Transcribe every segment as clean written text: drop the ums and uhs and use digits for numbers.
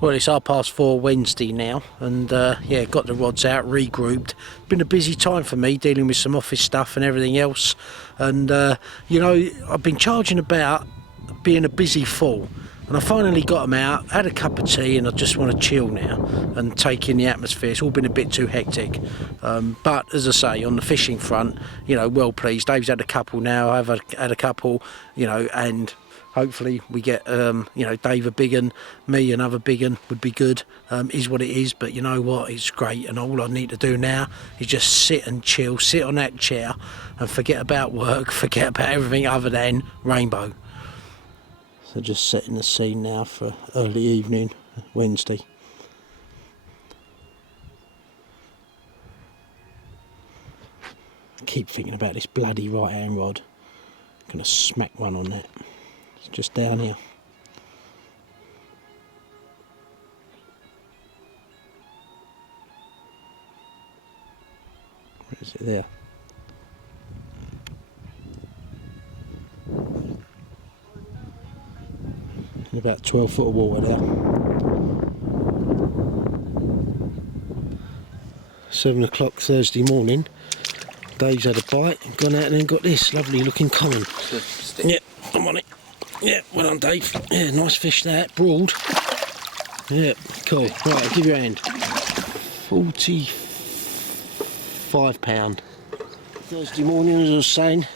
Well, it's 4:30 Wednesday now, and yeah, got the rods out, regrouped. Been a busy time for me, dealing with some office stuff and everything else. And you know, I've been charging about being a busy fool, and I finally got them out, had a cup of tea, and I just want to chill now and take in the atmosphere. It's all been a bit too hectic, but as I say, on the fishing front, you know, well pleased. Dave's had a couple now, I've had a couple, you know, and hopefully we get, you know, Dave a big un, me another big un would be good. Is what it is, but you know what, it's great, and all I need to do now is just sit and chill, sit on that chair and forget about work, forget about everything other than rainbow. So just setting the scene now for early evening Wednesday. I keep thinking about this bloody right hand rod. I'm gonna smack one on that. It's just down here. Where is it there? In about 12 foot of water there. 7 o'clock Thursday morning. Dave's had a bite and gone out and then got this lovely looking common. Yeah, I'm on it. Yeah, well done, Dave. Yeah, nice fish that, broad. Yeah, cool. Right, I'll give you a hand. 45 pound. Thursday morning, as I was saying,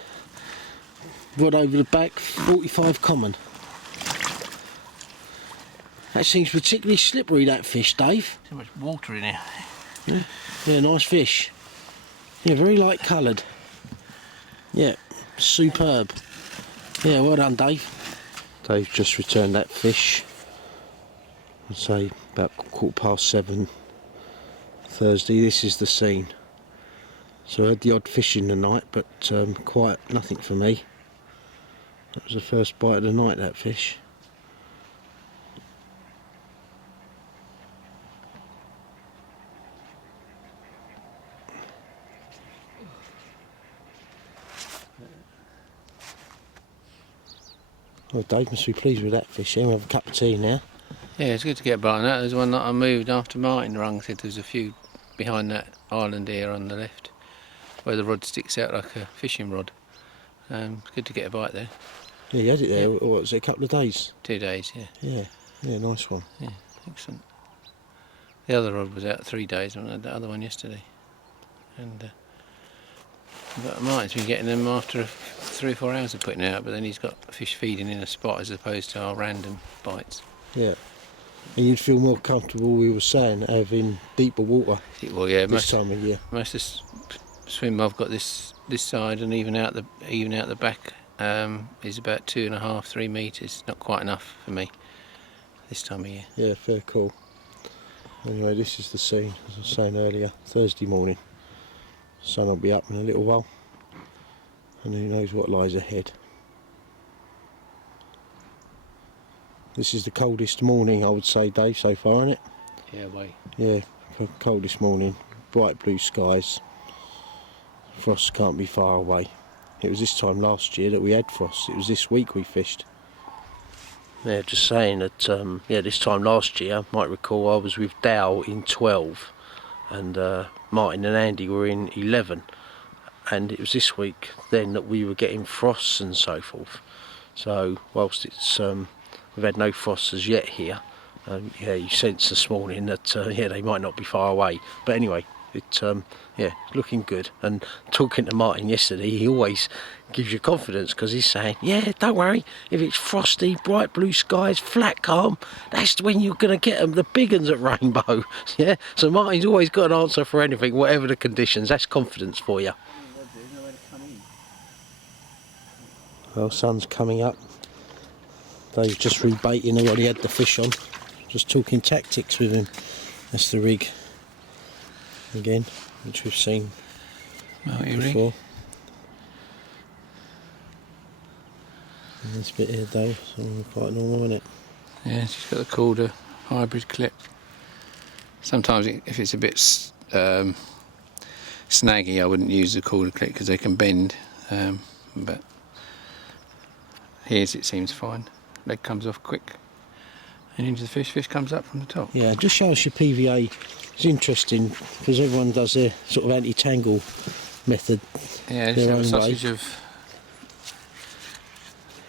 rod over the back, 45 common. That seems particularly slippery, that fish, Dave. Too much water in here. Yeah, yeah, nice fish. Yeah, very light coloured. Yeah, superb. Yeah, well done, Dave. Dave just returned that fish. I'd say about 7:15 Thursday. This is the scene. So I had the odd fish in the night, but quite nothing for me. That was the first bite of the night, that fish. Well, Dave must be pleased with that fish. We'll have a cup of tea now. Yeah, it's good to get a bite on that. There's one that I moved after Martin rung. Said there's a few behind that island here on the left, where the rod sticks out like a fishing rod. It's good to get a bite there. Yeah, you had it there. Yeah. What was it? A couple of days. 2 days, yeah. Yeah, yeah, nice one. Yeah, excellent. The other rod was out 3 days. I had the other one yesterday, and but Martin's been getting them after 3 or 4 hours of putting it out. But then he's got fish feeding in a spot as opposed to our random bites. Yeah. And you'd feel more comfortable, we were saying, having deeper water. Well, yeah, this time of year. Most of the swim I've got this side, and even out the back is about 2.5, 3 metres. Not quite enough for me this time of year. Yeah, fair call. Anyway, this is the scene, as I was saying earlier, Thursday morning. Sun will be up in a little while, and who knows what lies ahead. This is the coldest morning, I would say, Dave, so far, isn't it? Yeah, way. Yeah, coldest morning, bright blue skies. Frost can't be far away. It was this time last year that we had frost. It was this week we fished. Yeah, just saying that, yeah, this time last year, I might recall I was with Dow in 12, and Martin and Andy were in 11. And it was this week then that we were getting frosts and so forth. So, whilst it's we've had no frosts as yet here, yeah, you sense this morning that yeah, they might not be far away. But anyway, it's yeah, looking good. And talking to Martin yesterday, he always gives you confidence, because he's saying, yeah, don't worry, if it's frosty, bright blue skies, flat calm, that's when you're going to get them, the big uns at Rainbow. Yeah, so Martin's always got an answer for anything, whatever the conditions. That's confidence for you. Well, sun's coming up. Dave's just rebaiting the one he had the fish on. Just talking tactics with him. That's the rig again, which we've seen before. Rig. And this bit here, Dave, so quite normal, isn't it? Yeah, she's got the Calder hybrid clip. Sometimes if it's a bit snaggy, I wouldn't use the Calder clip because they can bend. But here's it seems fine. Leg comes off quick. and into the fish comes up from the top. Yeah, just show us your PVA. It's interesting because everyone does their sort of anti-tangle method. Yeah, their just have a own sausage way. of...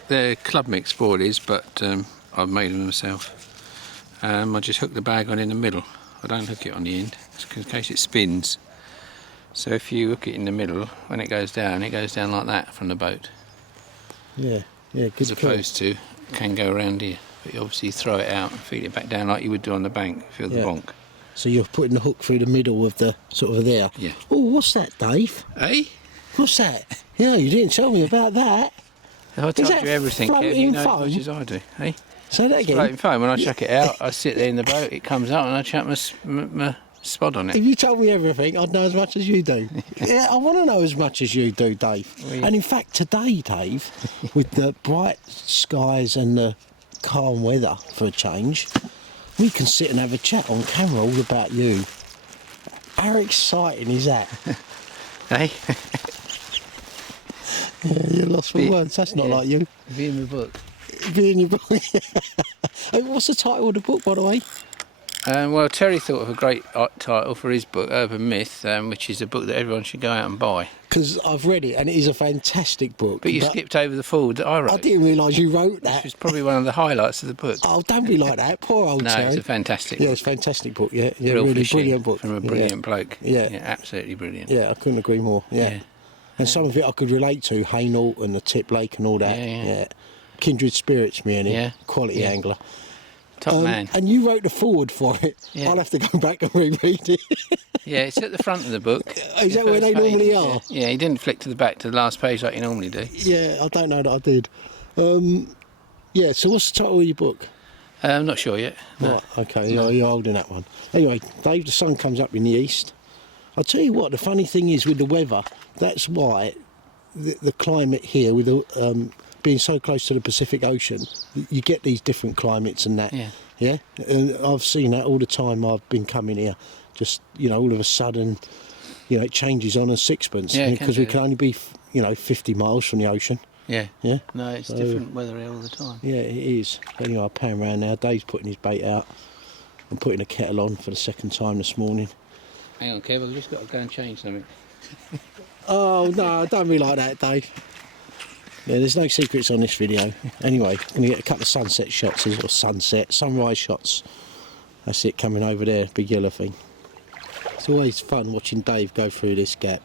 They're club mix boilies, but I've made them myself. I just hook the bag on in the middle. I don't hook it on the end, in case it spins. So if you hook it in the middle, when it goes down like that from the boat. Yeah, good As call. opposed to, can go around here. But you obviously throw it out and feed it back down like you would do on the bank, feel the bonk. So you're putting the hook through the middle of the sort of there. Yeah. Oh, what's that, Dave? Eh? What's that? Yeah, you didn't tell me about that. I told that you everything, Kev. floating You know foam? as much as I do. Eh? Say that It's again. floating foam. When I chuck it out, I sit there in the boat, it comes up and I chuck my spod on it. If you told me everything, I'd know as much as you do. Yeah, I want to know as much as you do, Dave. Well, And in fact, today, Dave, with the bright skies and the calm weather for a change, we can sit and have a chat on camera all about you. How exciting is that? Eh? Yeah, you're lost for words. That's not like you. Be in the book. Be in your book. Hey, what's the title of the book, by the way? Well, Terry thought of a great title for his book, Urban Myth, which is a book that everyone should go out and buy. Because I've read it and it is a fantastic book. But you skipped over the foreword that I wrote. I didn't realise you wrote Which that. was probably one of the highlights of the book. Oh, don't be like that. Poor old No, Terry. it's a fantastic Yeah, book. it's a fantastic book. Yeah, Real really fishing brilliant book. from a brilliant bloke. Yeah. Absolutely brilliant. Yeah, I couldn't agree more. Yeah. And some of it I could relate to, Hainault and the Tip Lake and all that. Yeah. Kindred spirits, me and him. Yeah. Quality angler. Top man. And you wrote the foreword for it. Yeah. I'll have to go back and reread it. Yeah, it's at the front of the book. Is that where they First normally page, are? Yeah, he didn't flick to the back to the last page like you normally do. Yeah, I don't know that I did. Yeah, so what's the title of your book? I'm not sure yet. No. Right, okay, you're holding that one. Anyway, Dave, the sun comes up in the east. I'll tell you what, the funny thing is with the weather, that's why the climate here, with the, being so close to the Pacific Ocean, you get these different climates and that. Yeah? And I've seen that all the time I've been coming here. Just, all of a sudden, it changes on a sixpence. Yeah, Because we can only be, 50 miles from the ocean. Yeah. Yeah? No, it's different weather here all the time. Yeah, it is. Anyway, I'll pan around now. Dave's putting his bait out. I'm putting a kettle on for the second time this morning. Hang on, Kev, I've just got to go and change something. Oh, no, don't be like that, Dave. Yeah, there's no secrets on this video. Anyway, I'm going to get a couple of sunset shots, or sunrise shots. That's it, coming over there, big yellow thing. It's always fun watching Dave go through this gap.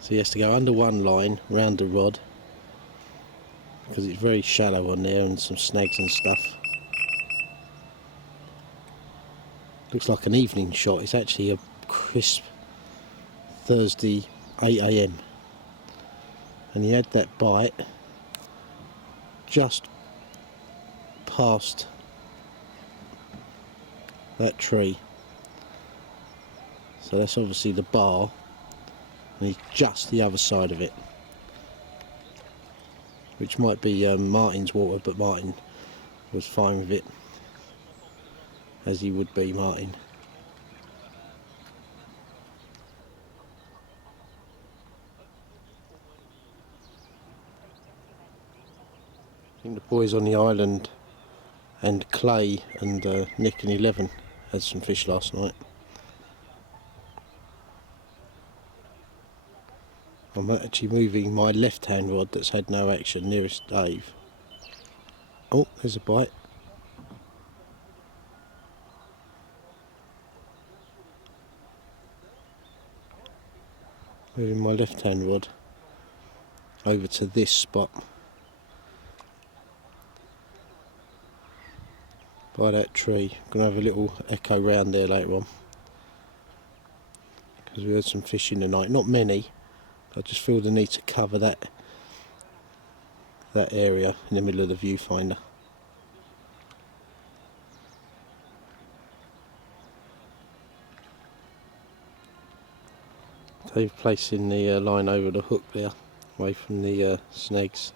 So he has to go under one line, round the rod, because it's very shallow on there and some snags and stuff. Looks like an evening shot. It's actually a crisp Thursday 8 AM. And he had that bite just past that tree. So that's obviously the bar, and he's just the other side of it, which might be Martin's water, but Martin was fine with it, as he would be, Martin. I think the boys on the island and Clay and Nick and 11 had some fish last night. I'm actually moving my left hand rod that's had no action nearest Dave. Oh, there's a bite. Moving my left hand rod over to this spot by that tree. I'm going to have a little echo round there later on, because we had some fish in the night, not many. I just feel the need to cover that area in the middle of the viewfinder. Dave placing the line over the hook there, away from the snags.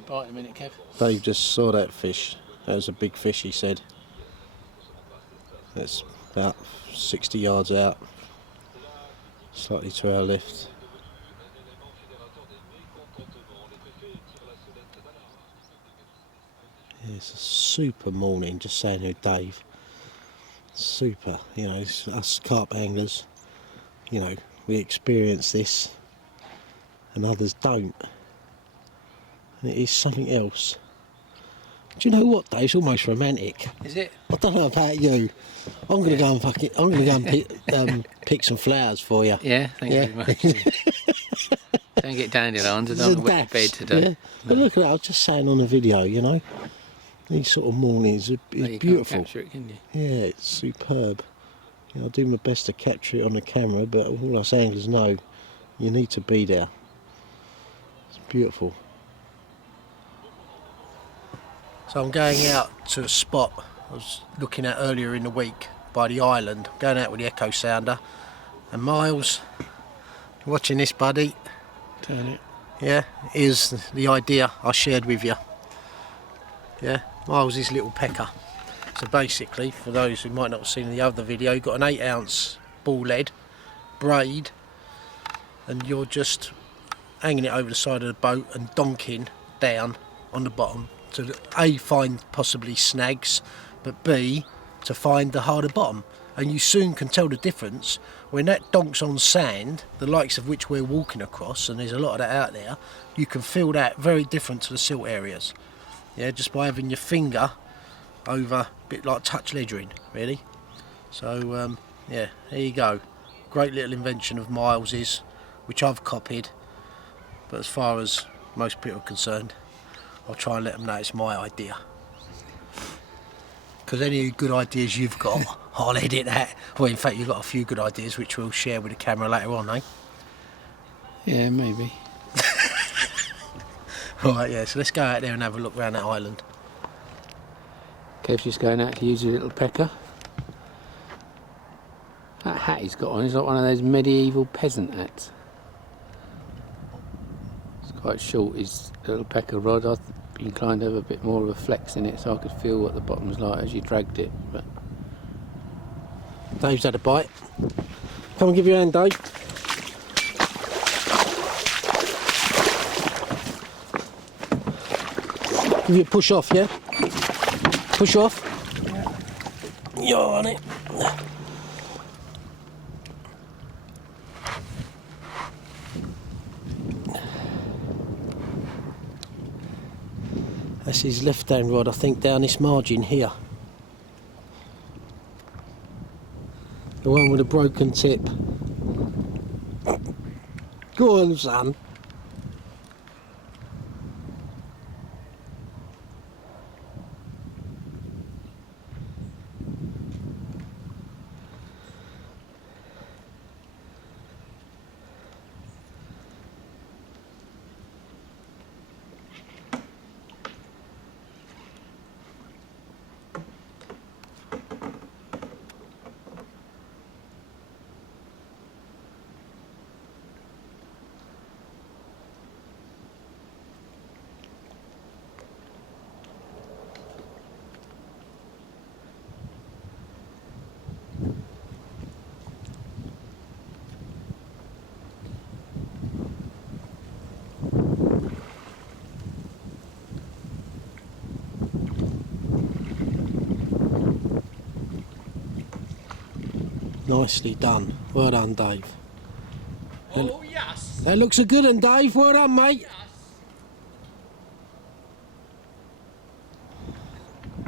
be biting a minute, Kev. Dave just saw that fish. That was a big fish, he said. It's about 60 yards out, slightly to our left. Yeah, it's a super morning, just saying to Dave. Super, you know, it's us carp anglers, you know, we experience this and others don't. And it is something else. Do you know what, Dave? It's almost romantic. Is it? I don't know about you. I'm gonna go and pick some flowers for you. Yeah, thank you very much. Don't get dandelions, I don't want to wet your bed today. Yeah. But look at that, I was just saying on the video, you know, these sort of mornings are You beautiful. can't capture it, can you? Yeah, it's superb. You know, I'll do my best to capture it on the camera, but all us anglers know, you need to be there. It's beautiful. So I'm going out to a spot I was looking at earlier in the week by the island. I'm going out with the echo sounder. And Miles, watching this, buddy. Turn it. Yeah, is the idea I shared with you. Yeah, Miles is little pecker. So basically, for those who might not have seen the other video, you've got an 8-ounce ball lead braid, and you're just hanging it over the side of the boat and donking down on the bottom to A, find possibly snags, but B, to find the harder bottom. And you soon can tell the difference when that donks on sand, the likes of which we're walking across, and there's a lot of that out there. You can feel that very different to the silt areas. Yeah, just by having your finger over, a bit like touch ledgering, really. So yeah, there you go. Great little invention of Miles's, which I've copied. But as far as most people are concerned, I'll try and let them know it's my idea. Because any good ideas you've got, I'll edit that. Well, in fact, you've got a few good ideas which we'll share with the camera later on, eh? Yeah, maybe. Right, yeah, so let's go out there and have a look around that island. Kev's just going out to use a little pecker. That hat he's got on is like one of those medieval peasant hats. It's quite short, his little pecker rod. I'd be inclined to have a bit more of a flex in it so I could feel what the bottom's like as you dragged it. But Dave's had a bite. Come and give your hand, Dave. Give you a push off, yeah? Push off. Yeah. You're on it. That's his left hand rod, I think, down this margin here. The one with a broken tip. Go on, son. Nicely done. Well done, Dave. oh yes! That looks a good one, Dave. Well done, mate. Yes.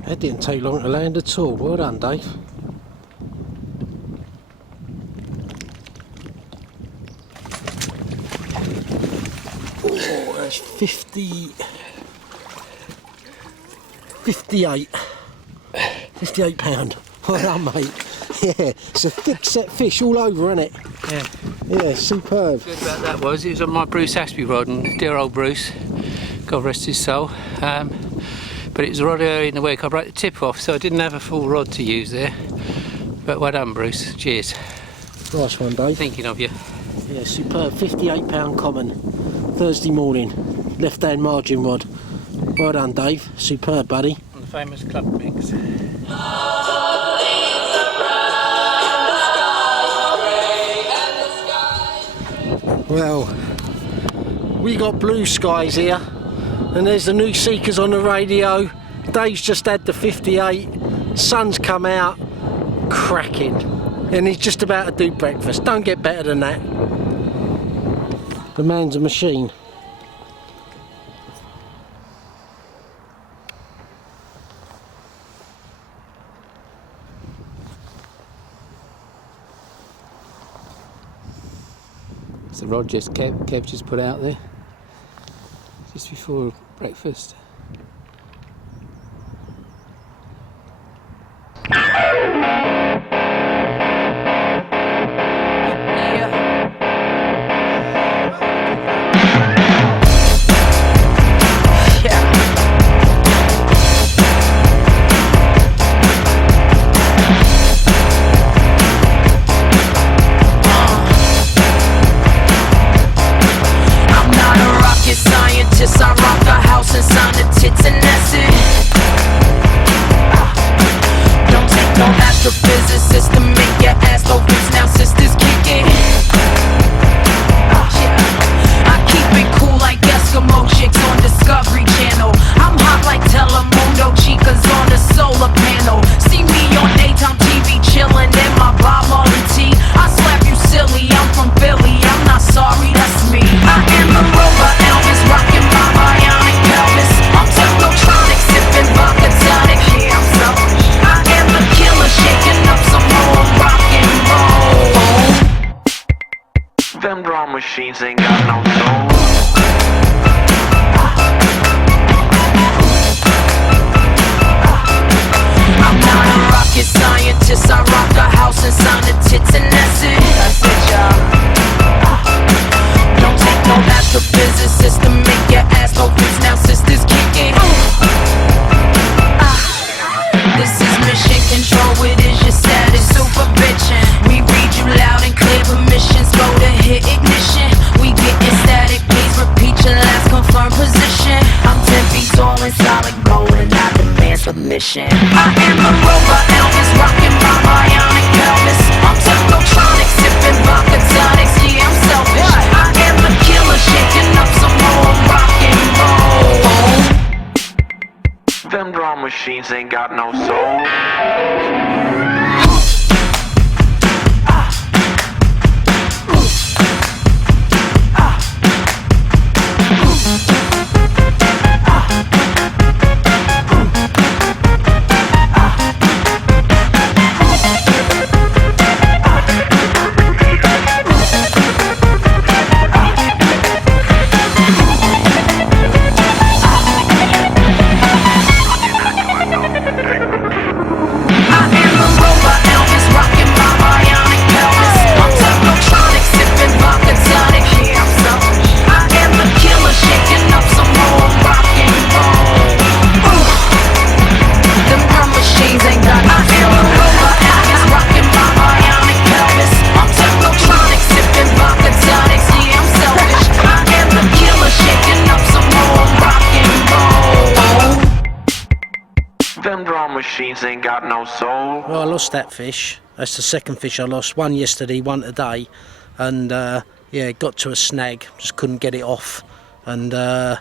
That didn't take long to land at all. Well done, Dave. Oh, that's 58. 58 pound. Well done, mate. Yeah, it's a thick set fish all over, isn't it? Yeah. Yeah, superb. Good about that was it was on my Bruce Aspie rod, and dear old Bruce, God rest his soul. But it was a rod early in the week. I broke the tip off, so I didn't have a full rod to use there. But well done, Bruce. Cheers. Nice one, Dave. Thinking of you. Yeah, superb. 58 pound common. Thursday morning. Left hand margin rod. Well done, Dave. Superb, buddy. On the famous club mix. Well, we got blue skies here, and there's the new Seekers on the radio. Dave's just had the 58, sun's come out, cracking, and he's just about to do breakfast. Don't get better than that. The man's a machine. It's the rod Kev just put out there, just before breakfast. I rock the house and sign the tits and that's it. Don't take no astrophysicist to make your ass go roots. Now sisters kick it. I keep it cool like Eskimo chicks on Discovery Channel. I'm hot like Telemundo chicas on the solar panel. See me on daytime TV chillin' in my Bob Marley tee. I slap you silly, I'm from Philly, I'm not sorry, that's me. I am a rover, Elvis, rockin' my bionic pelvis. I'm technotronic, sippin' vodka tonic. Yeah, I'm selfish. I am the killer, shaking up some more rock and roll. Them drum machines ain't got no soul. I'm not a rocket scientist, I rock the house and sign the tits and that's it. That's it, y'all. Don't take no astrophysicist to make your ass go roots. Now sisters kick it. This is mission control, it is your status, super bitchin'. We read you loud and clear, permissions go to hit ignition. We gettin' static, please repeat your last confirmed position. I'm 10 feet tall and solid gold and I demand submission. I am a rover, Elvis, rockin' my bionic pelvis. I'm technotronic, sippin' vodka tonics, yeah, I'm selfish. I am the killer, shaking up some more rock and roll. Them drum machines ain't got no soul. Them drum machines ain't got no soul. Well, I lost that fish. That's the second fish I lost. One yesterday, one today. And yeah, got to a snag. Just couldn't get it off. And yeah,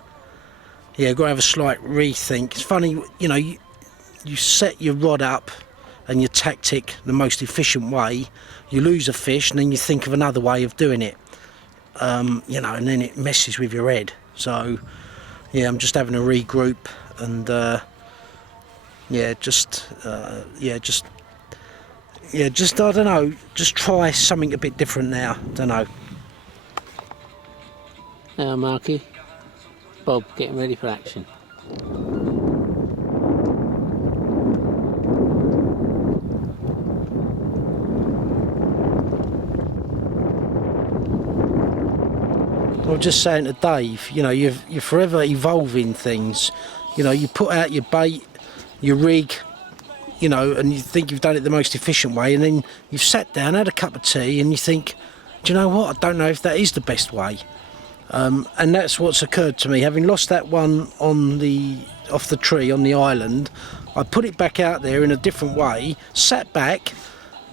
got to have a slight rethink. It's funny, you know, you set your rod up and your tactic the most efficient way. You lose a fish and then you think of another way of doing it. You know, and then it messes with your head. So yeah, I'm just having a regroup and yeah, just I don't know, just try something a bit different now. Don't know. Now, Marky, Bob, getting ready for action. I was just saying to Dave, you know, you're forever evolving things. You know, you put out your bait, your rig, you know, and you think you've done it the most efficient way, and then you've sat down, had a cup of tea, and you think, do you know what? I don't know if that is the best way. And that's what's occurred to me. Having lost that one off the tree on the island, I put it back out there in a different way, sat back,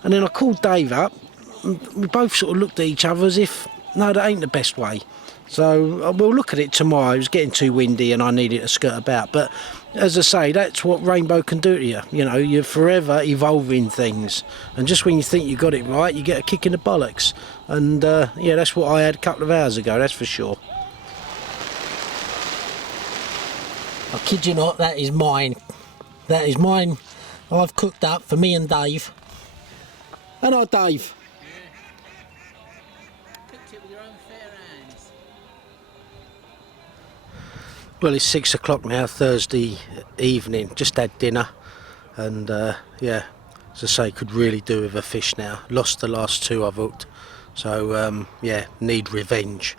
and then I called Dave up. We both sort of looked at each other as if, no, that ain't the best way. So we'll look at it tomorrow. It was getting too windy and I needed to skirt about. But as I say, that's what rainbow can do to you. You know, you're forever evolving things. And just when you think you got it right, you get a kick in the bollocks. And yeah, that's what I had a couple of hours ago, that's for sure. I kid you not, that is mine. That is mine. I've cooked up for me and Dave. And I, Dave. Well, it's 6 o'clock now, Thursday evening. Just had dinner, and yeah, as I say, could really do with a fish now. Lost the last two I've hooked, so yeah, need revenge.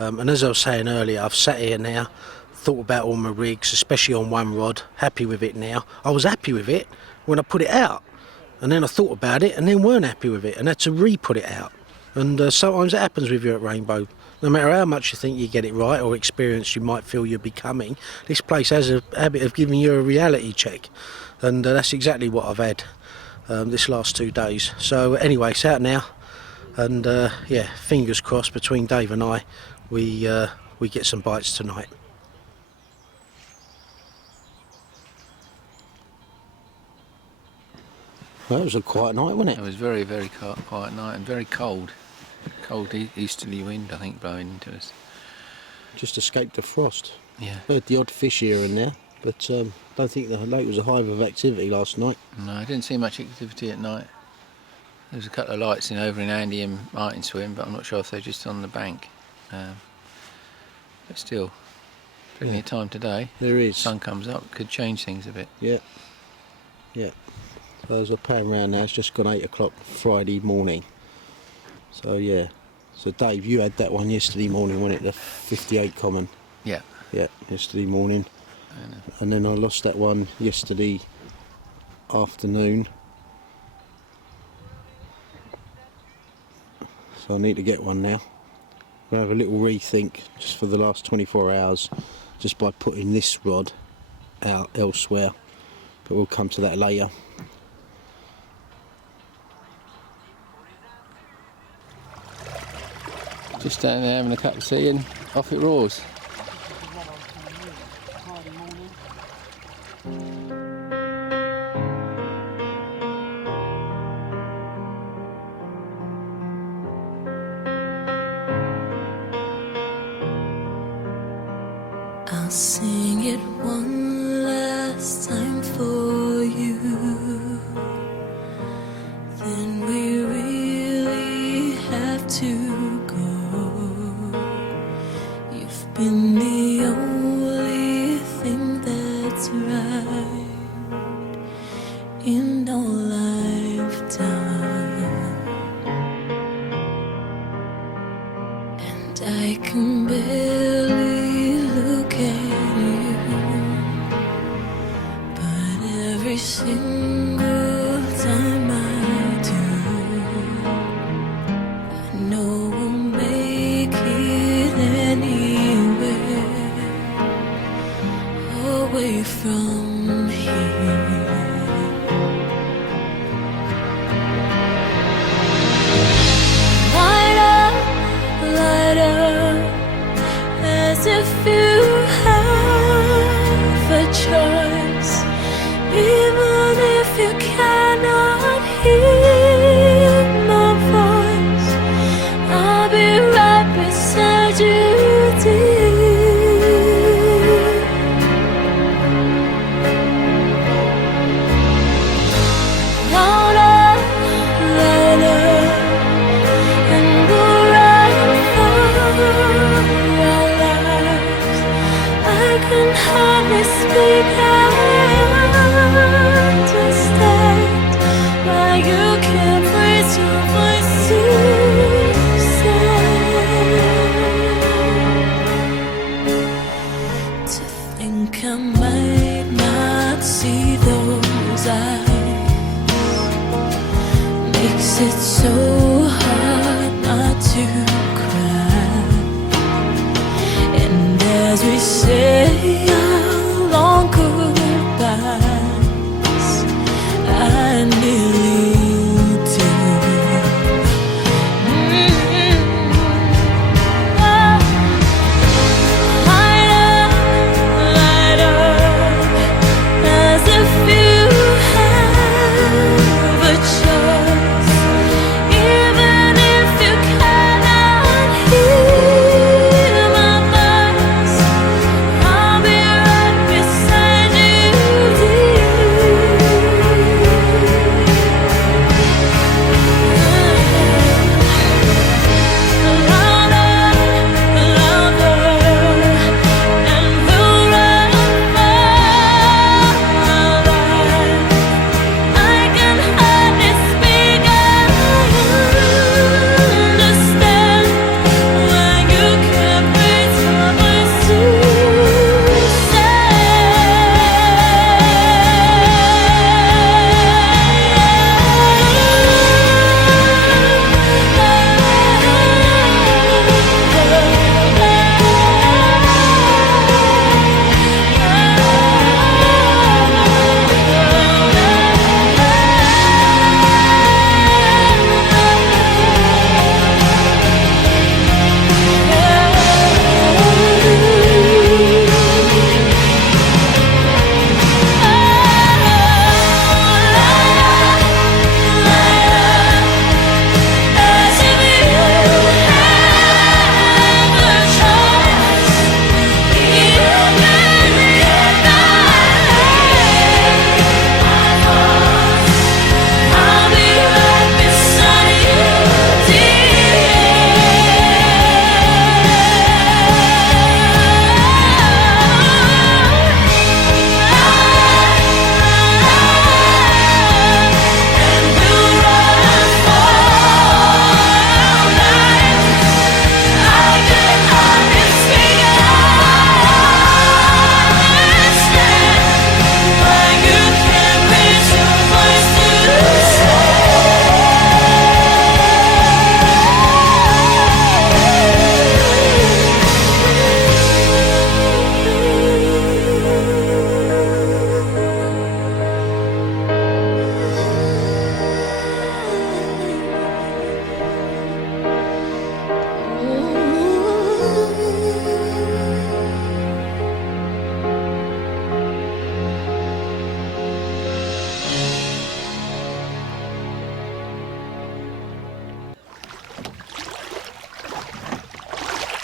And as I was saying earlier, I've sat here now, thought about all my rigs, especially on one rod. Happy with it now. I was happy with it when I put it out, and then I thought about it, and then weren't happy with it, and had to re-put it out. And sometimes it happens with you at Rainbow. No matter how much you think you get it right or experience you might feel you're becoming, this place has a habit of giving you a reality check. And that's exactly what I've had this last 2 days. So anyway, it's out now. And yeah, fingers crossed between Dave and I, we get some bites tonight. Well, that was a quiet night, wasn't it? It was very, very quiet night and very cold. Cold easterly wind, I think, blowing into us. Just escaped the frost. Yeah. Heard the odd fish here and there, but don't think the lake was a hive of activity last night. No, I didn't see much activity at night. There was a couple of lights over in Andy and Martin swim, but I'm not sure if they're just on the bank. But still, plenty of time today. There is. Sun comes up, could change things a bit. Yeah. Yeah. So as we're paying around now, it's just gone 8 o'clock Friday morning. So yeah, so Dave, you had that one yesterday morning, wasn't it, the 58 common? Yeah. Yeah, yesterday morning. And then I lost that one yesterday afternoon. So I need to get one now. I'm going to have a little rethink just for the last 24 hours, just by putting this rod out elsewhere. But we'll come to that later. Just down there having a cup of tea and off it roars. I'll sing it one last time for you. Then we really have to go. You've been the only thing that's right in all I've done, and I can barely look at you, but every single time I do, I know we'll make it anywhere away from here. Light up, as if you have a choice, even if you cannot hear my voice. I'll be right beside you, dear. Light up, and we'll run for our lives. I can hardly speak, I understand why you can't raise your voice to say. To think I might not see those eyes makes it so hard not to cry. as we say our long goodbyes, I nearly did. Light up, as if you have a choice, even if you cannot hear my voice. I'll be right beside you,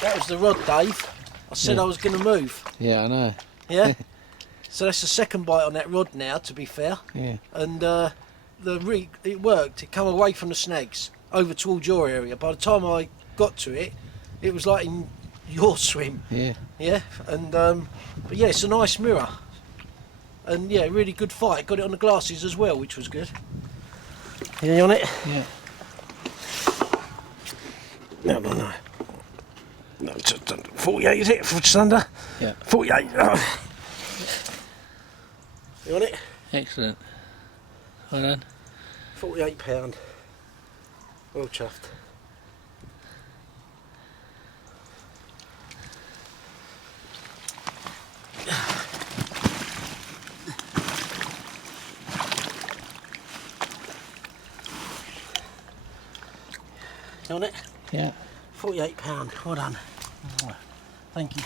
That was the rod, Dave. I said I was going to move. Yeah, I know. Yeah? So that's the second bite on that rod now, to be fair. Yeah. And the rig, it worked. It come away from the snags over towards your area. By the time I got to it, it was like in your swim. Yeah. Yeah? And, but yeah, it's a nice mirror. And yeah, really good fight. Got it on the glasses as well, which was good. You on it? Yeah. No. No, it's 48, is it? Just under? Yeah. 48. Oh. You on it? Excellent. Well done. £48. Well chuffed. You on it? Yeah. £48. Well done. Thank you.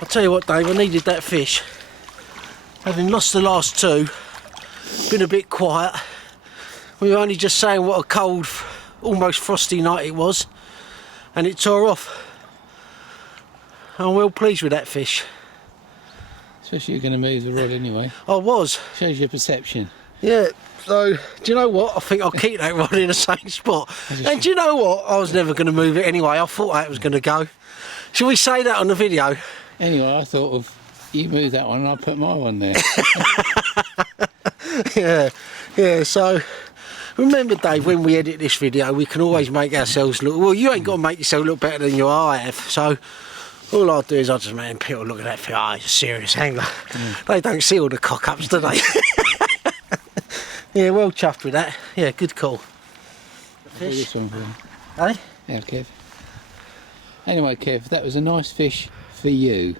I'll tell you what, Dave, I needed that fish. Having lost the last two, been a bit quiet. We were only just saying what a cold, almost frosty night it was, and it tore off. I'm well pleased with that fish. Especially you're going to move the rod anyway. I was. Shows your perception. Yeah, so, do you know what? I think I'll keep that rod in the same spot. And do you know what? I was never going to move it anyway. I thought that was going to go. Shall we say that on the video? Anyway, I thought of you move that one and I'll put my one there. Yeah, so remember, Dave, when we edit this video, we can always make ourselves look, well, you ain't got to make yourself look better than you I have, so all I do is I just make people look at that feel, oh, he's a serious angler. They don't see all the cock-ups, do they? Yeah, well chuffed with that. Yeah, good call. This one for you. Eh? Yeah, Kev. Anyway, Kev, that was a nice fish for you.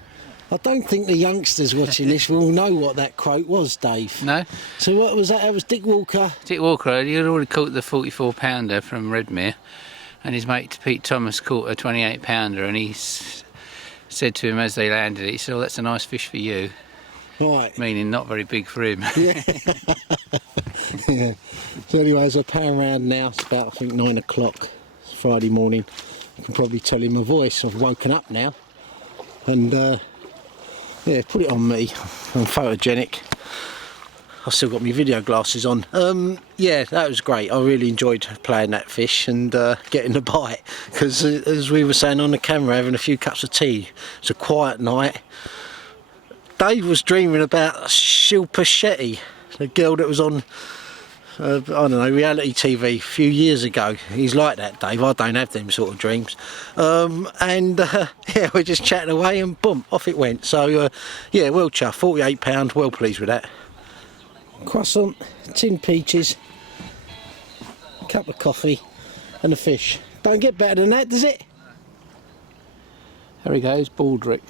I don't think the youngsters watching this will know what that quote was, Dave. No? So what was that? That was Dick Walker. Dick Walker, he had already caught the 44 pounder from Redmere, and his mate Pete Thomas caught a 28 pounder, and he said to him as they landed it, he said, "Oh, that's a nice fish for you." Right. Meaning not very big for him. Yeah. Yeah. So anyway, as I pan around now, it's about, I think, 9 o'clock. It's Friday morning. You can probably tell in my voice, I've woken up now. And, yeah, put it on me. I'm photogenic. I've still got my video glasses on. Yeah, that was great. I really enjoyed playing that fish and getting the bite. Because, as we were saying on the camera, having a few cups of tea, it's a quiet night. Dave was dreaming about Shilpa Shetty, the girl that was on, I don't know, reality TV a few years ago. He's like that, Dave. I don't have them sort of dreams. Yeah, we're just chatting away and boom, off it went. So, yeah, well chuffed, £48, well pleased with that. Croissant, tin peaches, cup of coffee and a fish. Don't get better than that, does it? There he goes, Baldrick.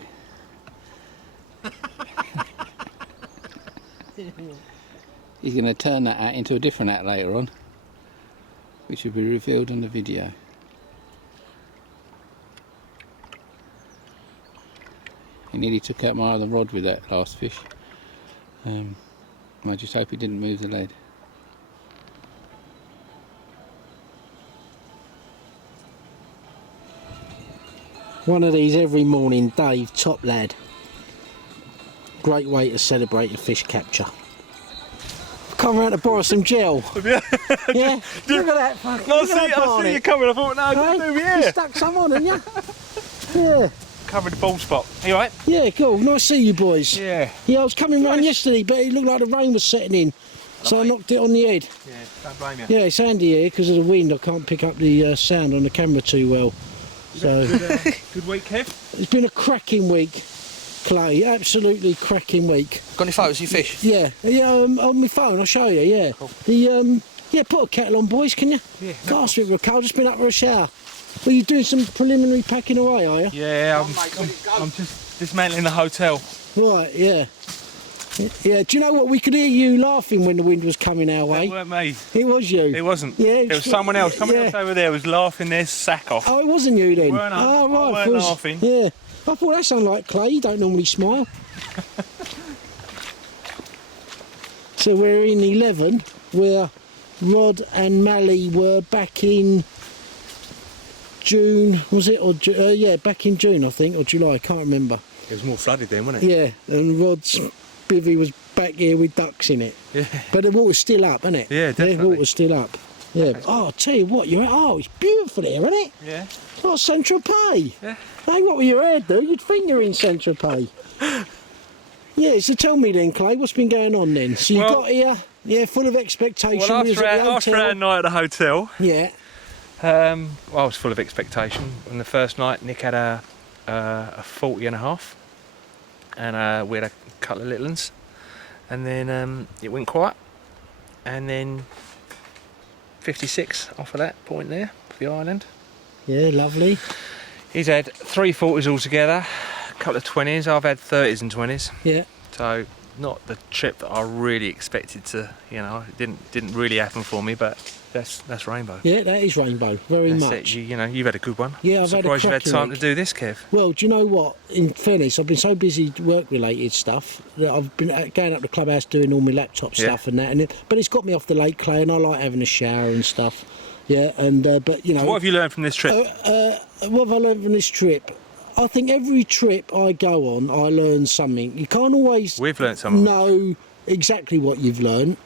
He's going to turn that hat into a different hat later on, which will be revealed in the video. He nearly took out my other rod with that last fish. I just hope he didn't move the lead. One of these every morning, Dave, top lad. Great way to celebrate a fish capture. Come around to borrow some gel. Yeah. Yeah? Look at that. I see you coming. I thought, no, don't do me You here. stuck some on, didn't you? Yeah. Covered the bald spot. Are you alright? Yeah, cool. Nice to see you boys. Yeah. Yeah, I was coming round yesterday, but it looked like the rain was setting in. So I knocked it on the head. Yeah, don't blame you. Yeah, it's handy here because of the wind. I can't pick up the sound on the camera too well. So Good week, Kev? it's been a cracking week, Clay. Absolutely cracking week. Got any photos of your fish? Yeah, yeah. On my phone, I'll show you. Yeah. Cool. Yeah, put a kettle on, boys, can you? Yeah. Gosh, it was cold. Just been up for a shower. Are you doing some preliminary packing away, are you? Yeah, I'm just dismantling the hotel. Right. Yeah. Yeah. Do you know what? We could hear you laughing when the wind was coming our That way. weren't me. It was you. It wasn't. Yeah, It was someone else. Someone yeah. else over there was laughing their sack off. Oh, it wasn't you then. Weren't I? Oh, right. I weren't it was- laughing. Yeah. I thought that sounded like Clay. You don't normally smile. So we're in 11, where Rod and Mally were back in June, was it? Or yeah, back in June, I think, or July. I can't remember. It was more flooded then, wasn't it? Yeah, and Rod's bivvy was back here with ducks in it. Yeah. But the water's still up, isn't it? Yeah, definitely. The water's still up. Yeah. Oh, I'll tell you what, it's beautiful here, isn't it? Yeah. It's like Saint-Tropez. Yeah. Hey, what will your hair do? You'd think you're in Saint-Tropez. Yeah, so tell me then, Clay, what's been going on then? So you Well- got here, yeah, full of expectation. Well, we was at the after our hotel. night at the hotel, Yeah, well, I was full of expectation. On the first night, Nick had a 40 and a half, and we had a couple of little ones, and then it went quiet, and then 56 off of that point there for the island. yeah, lovely. He's had 3 40s altogether, a couple of 20s. I've had 30s and 20s, Yeah, so not the trip that I really expected to. It didn't really happen for me, but that's rainbow. yeah, that is rainbow, very That's much. it. You've had a good one. Yeah, I've had a Surprised you've had cracking time week. to do this, Kev. Well, do you know what? In fairness, I've been so busy work-related stuff that I've been going up to the clubhouse doing all my laptop Yeah. stuff and that. But it's got me off the lake, Clay, and I like having a shower and stuff. Yeah, and but you know. What have you learned from this trip? What have I learned from this trip? I think every trip I go on, I learn something. You can't always We've learnt something. know exactly what you've learned,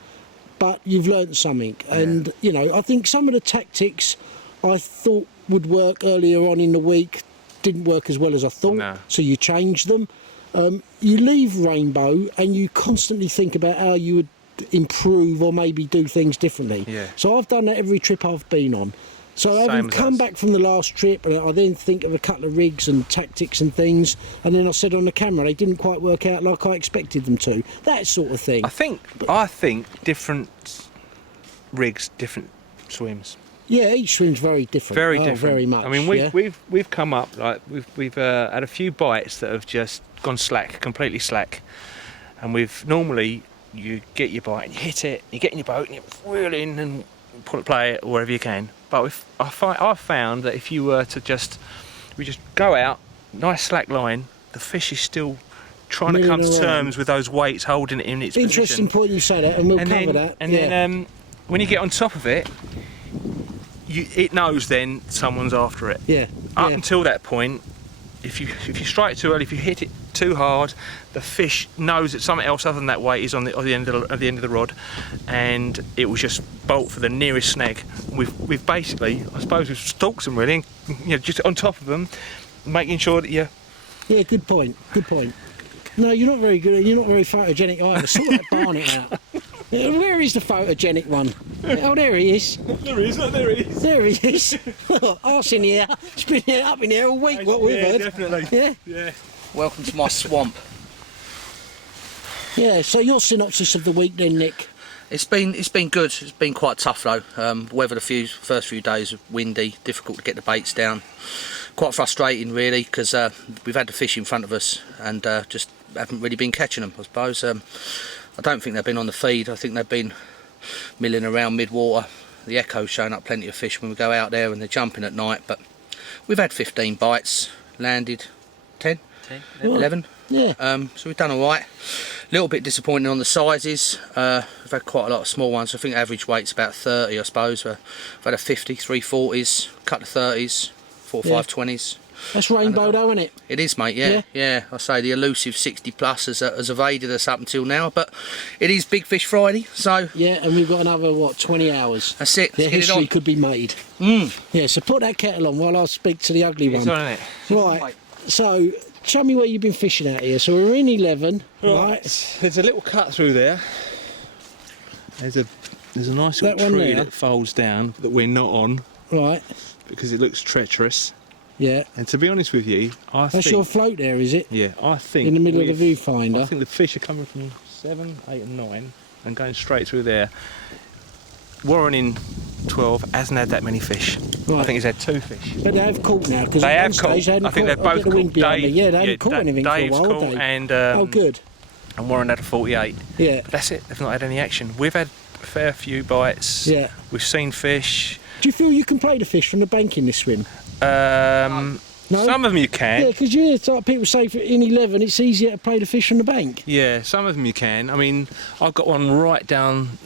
but you've learnt something. And, I think some of the tactics I thought would work earlier on in the week didn't work as well as I thought. No. So you change them. You leave Rainbow and you constantly think about how you would improve or maybe do things differently. Yeah. So I've done that every trip I've been on. So Same having as come us. back from the last trip, and I then think of a couple of rigs and tactics and things, and then I said on the camera they didn't quite work out like I expected them to. That sort of thing. I think different rigs, different swims. Yeah, each swim's very different. Very Oh, different. very much. I mean, yeah? we've come up like we've had a few bites that have just gone slack, completely slack, and normally you get your bite and you hit it, you get in your boat and you wheel in and play it wherever you can. But I've found that if you were to we just go out, nice slack line, the fish is still trying to come to terms with those weights holding it in its Interesting position. point you say that, and we'll cover that. And then when you get on top of it, it knows then someone's after it. Yeah. Up until that point, if you strike too early, if you hit it too hard, the fish knows that something else other than that weight is on the end of the rod, and it will just bolt for the nearest snag. We've basically, I suppose, we've stalked them really, and, just on top of them, making sure that you. Yeah, good point. Good point. No, you're not very good. You're not very photogenic either. Sort that Barnet out. Where is the photogenic one? Oh, there he is. There he is. There he is. There he is. Arse in here. It's been up in here all week. What we've heard. Definitely. Yeah. Yeah. Welcome to my swamp. Yeah. So your synopsis of the week then, Nick? It's been good. It's been quite tough though. Weather the first few days was windy, difficult to get the baits down. Quite frustrating really, because we've had the fish in front of us and just haven't really been catching them, I suppose. I don't think they've been on the feed. I think they've been milling around mid-water. The echo's showing up plenty of fish when we go out there and they're jumping at night, but we've had 15 bites, landed 10, 11. Yeah. So we've done all right. A little bit disappointing on the sizes. We've had quite a lot of small ones. I think average weight's about 30, I suppose. We've had a 50, 3 40s, a couple of 30s, 4 or 5 20s. That's rainbow though, isn't it? It is, mate, yeah. I say the elusive 60 plus has evaded us up until now, but it is Big Fish Friday, so... Yeah, and we've got another, 20 hours. That's it, The let's get it history on. could be made. Yeah, so put that kettle on while I speak to the ugly one. It's on it. Right, so show me where you've been fishing out here. So we're in 11, right? There's a little cut through there. There's a nice That little one tree there? that folds down that we're not on Right, because it looks treacherous. yeah. And to be honest with you, I That's think your float there, is it? yeah, I think In the middle of we've- the viewfinder. I think the fish are coming from 7, 8, and 9 and going straight through there. Warren in 12 hasn't had that many fish. Right. I think he's had 2 fish. But they have caught now, because They at have one caught. stage they hadn't I think caught. they've both get the wind caught. behind me. Dave, Yeah, they hadn't caught anything Dave's for a while, caught, Dave. and Oh, good. and Warren had a 48. Yeah, But that's it. They've not had any action. We've had a fair few bites. yeah. We've seen fish. Do you feel you can play the fish from the bank in this swim? No? Some of them you can. Yeah, because you hear like people say for in 11 it's easier to play the fish from the bank. Yeah, some of them you can. I mean, I've got one right down,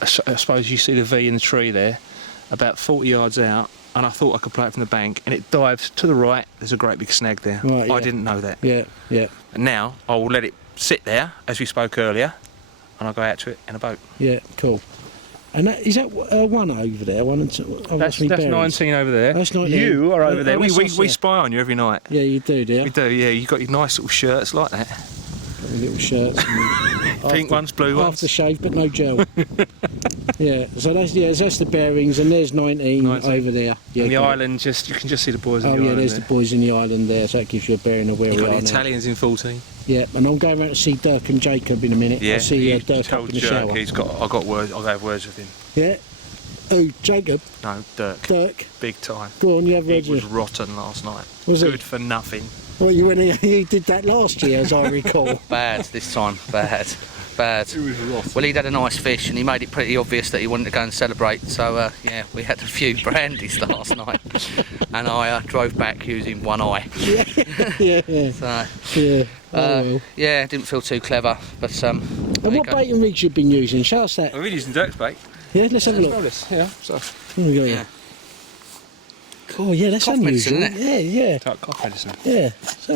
I suppose you see the V in the tree there, about 40 yards out, and I thought I could play it from the bank, and it dives to the right. There's a great big snag there. Right, I yeah. didn't know that. Yeah, yeah, And now I will let it sit there, as we spoke earlier, and I'll go out to it in a boat. yeah, cool. And is that one over there? One and two? Oh, That's me bearings. 19 over there. That's 19. You are over Oh, there. that's We us, yeah. spy on you every night. Yeah, you do, dear. We do, yeah. You've got your nice little shirts like that. Got your little shirts. And Pink ones, blue ones. Aftershave, but no gel. Yeah, so that's the bearings, and there's 19, 19. over there. Yeah, And the got it. island, you can just see the boys Oh on the yeah, island there's there. the boys in the island there, so that gives you a bearing of where You've we got are the now. Italians in 14. Yeah, and I'm going around to see Dirk and Jacob in a minute. Yeah, I'll see he Dirk up told in the Dirk shower. I'll go have words with him. Yeah. Oh, Jacob, No, Dirk. Dirk, Big time. go on, you have He words was with. rotten last night. Was he? Good for nothing. Well, you did that last year, as I recall. Bad this time, bad. It was rotten. Well, he'd had a nice fish and he made it pretty obvious that he wanted to go and celebrate. So, yeah, we had a few brandies last night. And I drove back using one eye. Yeah, So, yeah. Oh, well. yeah, didn't feel too clever. But, there And you what go. bait and rigs you've been using? Show us that. I've been using Dirk's bait. Yeah, let's have a look. Yeah, so Here we go. Yeah. Oh, yeah, that's Cough unusual. medicine, Yeah, type cough medicine. yeah. So,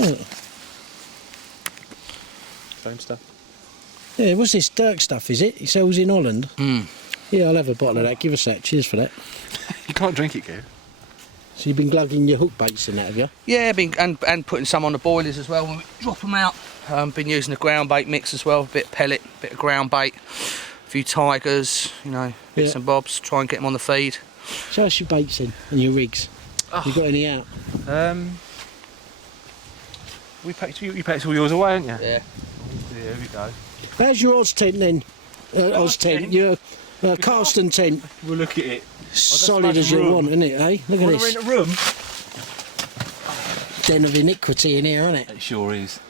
Same stuff. yeah, what's this Dirk stuff, is it? He sells in Holland? Mm. Yeah, I'll have a bottle of that. Give us that. Cheers for that. You can't drink it, Kev. So you've been glugging your hook baits in that, have you? Yeah, and putting some on the boilers as well when we drop them out. Been using the ground bait mix as well, a bit of pellet, bit of ground bait, a few tigers, bits Yeah. and bobs, try and get them on the feed. Show us your baits in and your rigs. You got any out? You packed all yours away, haven't you? Yeah. There we go. How's your Oz tent then? Oz tent, your Carston tent. We'll look at it. Solid as you want, isn't it, eh? Look at this. Rent a room? Den of iniquity in here, isn't it? It sure is.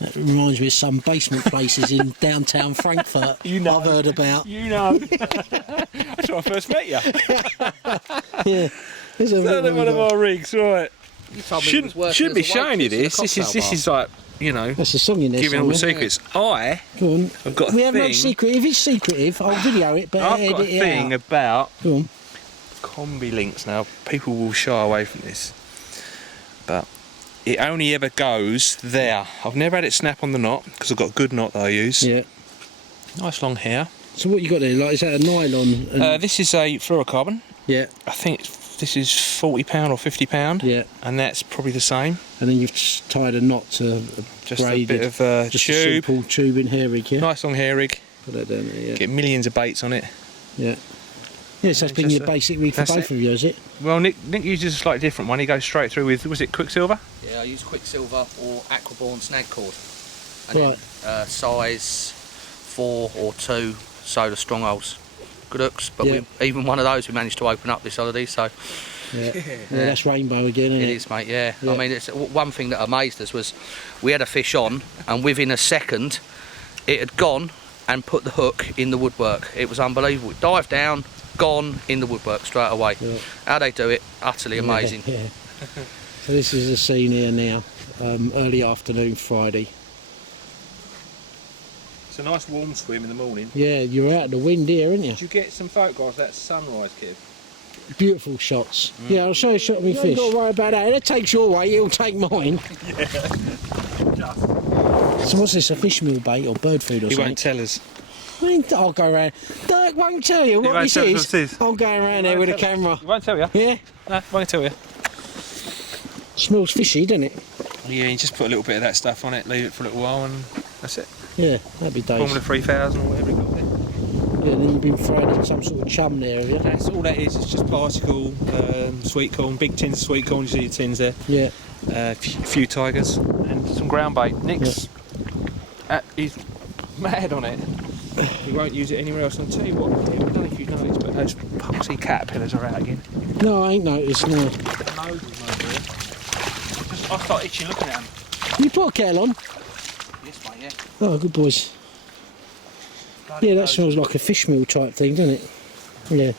That reminds me of some basement places in downtown Frankfurt I've heard about. You know. That's where I first met you. Yeah. There's a Another one of our rigs, right. You told me it was working Shouldn't be as a showing you waitress in a this. This cocktail is bar. like, you know, That's a song in there giving all the somewhere. secrets. I Go on. have got a We haven't thing. secret. If it's secretive, I'll video it, but I've edit got a it thing out. about Go on. combi links now. People will shy away from this, but it only ever goes there. I've never had it snap on the knot because I've got a good knot that I use. Yeah. Nice long hair. So what you got there? Like, is that a nylon? And, This is a fluorocarbon. yeah. I think this is £40 or £50. Yeah. And that's probably the same. And then you've just tied a knot to a Just braided, a bit of just a tube. simple tubing hair rig, yeah. Nice long hair rig. Put that down there, yeah. Get millions of baits on it. Yeah. Yes, that's been Just your basic rig for that's both it. of you, is it? Well, Nick uses a slightly different one. He goes straight through with, was it Quicksilver? Yeah, I use Quicksilver or Aquaborn snag cord. Right. Then, size 4 or 2 soda strongholds. Good hooks, but Yeah. even one of those we managed to open up this holiday, so Yeah. Yeah, that's rainbow again, isn't it it? is, mate, yeah. Yeah. I mean, it's one thing that amazed us was we had a fish on, and within a second, it had gone and put the hook in the woodwork. It was unbelievable. It dived down, gone in the woodwork straight away. Yeah. How they do it, utterly amazing. Yeah. So this is the scene here now, early afternoon Friday. It's a nice warm swim in the morning. Yeah, you're out of the wind here, aren't you? Did you get some photographs of that sunrise, Kev? Beautiful shots. Yeah, I'll show you a shot of me fish. Don't worry about that. If it takes your way, it'll take mine. So what's this, a fish meal bait or bird food or He something? won't tell us. I'll go around. Dirk won't tell you what won't this tell us is. what this is. I'm going around there with a camera. He won't tell you? Yeah? No, won't tell you. Smells fishy, doesn't it? Yeah, you just put a little bit of that stuff on it, leave it for a little while, and that's it. Yeah, that'd be Dave's. Formula 3000 or whatever you got there. Yeah, then you've been throwing in some sort of chum there, have you? That's all that is. It's just particle, sweet corn, big tins of sweet corn. You see your tins there. Yeah. A few tigers and some ground bait. Nick's he's mad on it. He won't use it anywhere else. And I'll tell you what, I don't know if you've noticed, but those poxy caterpillars are out again. No, I ain't noticed, no. I start itching looking at them. You put a kettle on? Yes, mate, yeah. Oh, good boys. Yeah, that smells like a fish meal type thing, doesn't it? Yeah.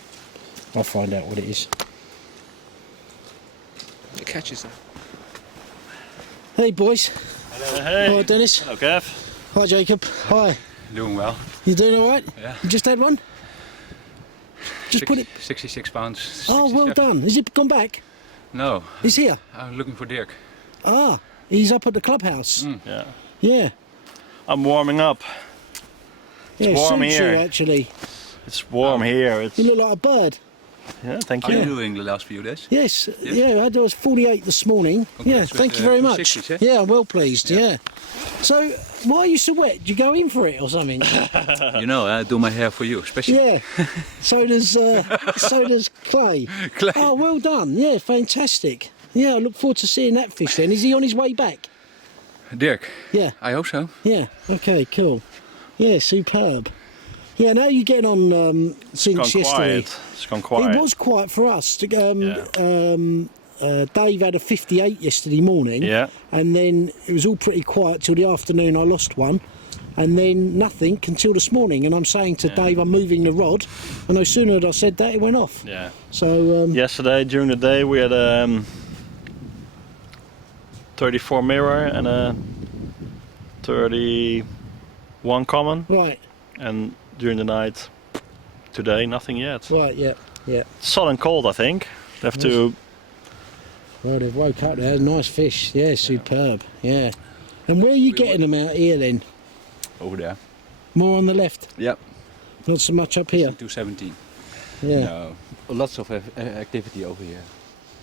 I'll find out what it is. It catches them. Hey, boys. Hello, hey. Hi, Dennis. Hello, Kev. Hi, Jacob. Hi. Doing well. You doing all right? Yeah. You just had one? Just put it... 66 pounds. Oh, well 67. done. Has it gone back? No, He's here. I'm looking for Dirk. Ah, he's up at the clubhouse. Yeah. Yeah. I'm warming up. Yeah, warm suits here. you, actually. It's warm here. It's, You look like a bird. yeah, thank How are you. you doing the last few days? Yes. Yeah, I was 48 this morning. Yeah, Congrats thank with, you very 260s, much. yeah? Yeah, I'm well pleased. Yeah. So, why are you so wet? Do you go in for it or something? You know, I do my hair for you, especially. Yeah. So does Clay. Clay. Oh, well done. Yeah, fantastic. Yeah, I look forward to seeing that fish then. Is he on his way back? Dirk, Yeah. I hope so. Yeah. Okay, cool. Yeah, superb. Yeah, now you're getting on It's since gone yesterday. quiet. It's gone quiet. It was quiet for us. Yeah. Dave had a 58 yesterday morning. Yeah. And then it was all pretty quiet till the afternoon. I lost one. And then nothing until this morning. And I'm saying to Dave, I'm moving the rod. And no sooner had I said that, it went off. Yeah. So, Yesterday during the day we had a 34 mirror and a 31 common, right, and during the night today nothing yet. right, yeah, yeah. It's sullen cold, I think. They have to. Well, they've woke up there. Nice fish. Yeah, superb. Yeah. And where are you getting them out here then? Over there. More on the left, Yep. not so much up here. 217. Yeah, No, lots of activity over here.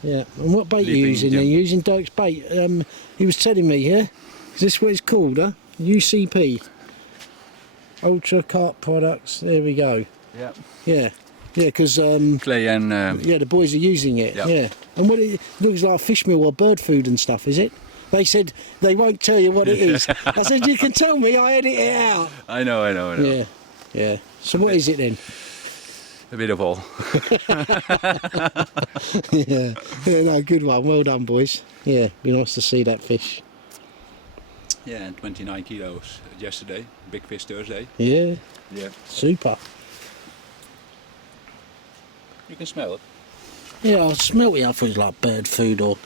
yeah. And what bait you Leaping using then? jump. You using Dirk's bait? He was telling me, yeah? Is this what it's called, huh? UCP. Ultra Carp Products. There we go. Yep. Yeah. Yeah, because Clay and yeah, the boys are using it. Yeah. Yeah. And what it looks like fish meal or bird food and stuff, is it? They said they won't tell you what it is. I said you can tell me. I edit it out. I know. Yeah. Yeah. So what is it then? a bit of all. Yeah, no, good one. Well done, boys. Yeah, be nice to see that fish. Yeah, and 29 kilos yesterday. Big fish Thursday. Yeah, Yeah. super. You can smell it. Yeah, I smelt it. I thought it was like bird food or.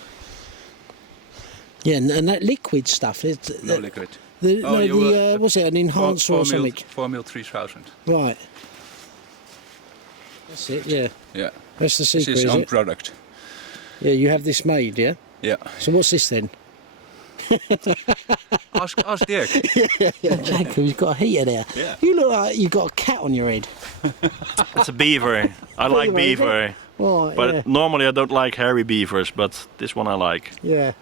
Yeah, and that liquid stuff. No liquid. Was it an enhancer or something? 4 3000. Right. That's it. Yeah, Yeah. that's the It's secret. his Is own it? product. Yeah, you have this made, yeah. Yeah. So what's this then? Ask Dirk. Jacob, you've got a heater there. Yeah. You look like you've got a cat on your head. It's a beaver. I like beaver. Right, But yeah. normally I don't like hairy beavers, but this one I like. Yeah.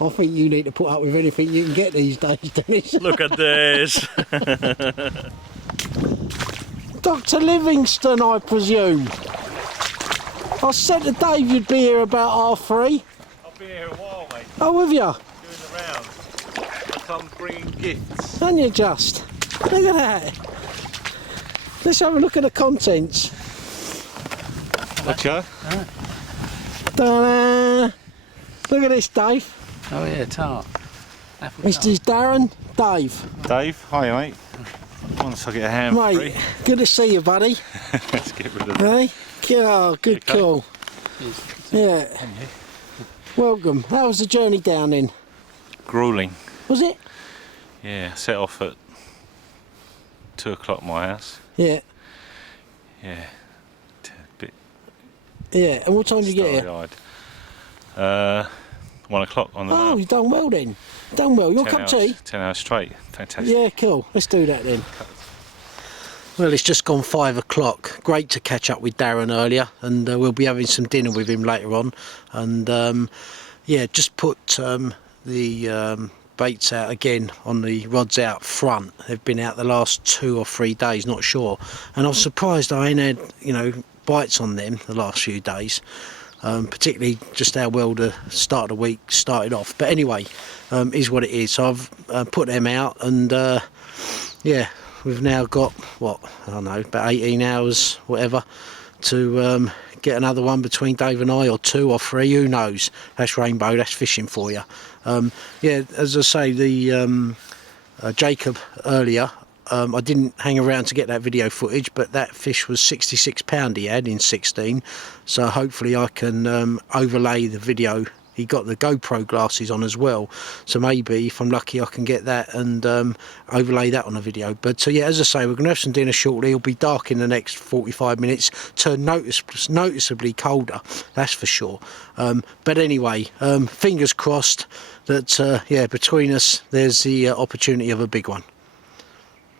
I think you need to put up with anything you can get these days, Dennis. Look at this. Dr. Livingston, I presume. I said to Dave you'd be here about 3:30. I've been here a while, mate. Oh, have you? Doing around. I come bringing gifts. Can you just? Look at that. Let's have a look at the contents. Okay. Ta-da! Look at this, Dave. Oh yeah, tart. This is Darren, Dave. Dave, hi mate. Once I get a hand free. Mate, good to see you, buddy. Let's get rid of that. Hey? Oh, good Okay. call. Yeah. Welcome. How was the journey down then? Grueling. Was it? Yeah, set off at 2 o'clock my house. Yeah. Yeah. Bit Yeah. And what time did you get here? starry-eyed. 1 o'clock on the Oh, night. you've done well then. Done well. You want a cup of tea? 10 hours straight. Fantastic. Yeah, cool. Let's do that then. Well, it's just gone 5 o'clock. Great to catch up with Darren earlier, and we'll be having some dinner with him later on. And yeah, just put the baits out again on the rods out front. They've been out the last 2 or 3 days, not sure. And I was surprised I ain't had, bites on them the last few days. Particularly just how well the start of the week started off. But anyway, is what it is. So I've put them out, and yeah, we've now got, what, I don't know, about 18 hours, whatever, to get another one between Dave and I, or 2 or 3, who knows. That's rainbow, that's fishing for you. Yeah, as I say, the Jacob earlier, I didn't hang around to get that video footage, but that fish was 66 pound he had in 16, so hopefully I can overlay the video. He got the GoPro glasses on as well, so maybe if I'm lucky I can get that and overlay that on a video. But yeah, as I say, we're going to have some dinner shortly. It'll be dark in the next 45 minutes, turn noticeably colder, that's for sure. But anyway, fingers crossed that yeah, between us there's the opportunity of a big one.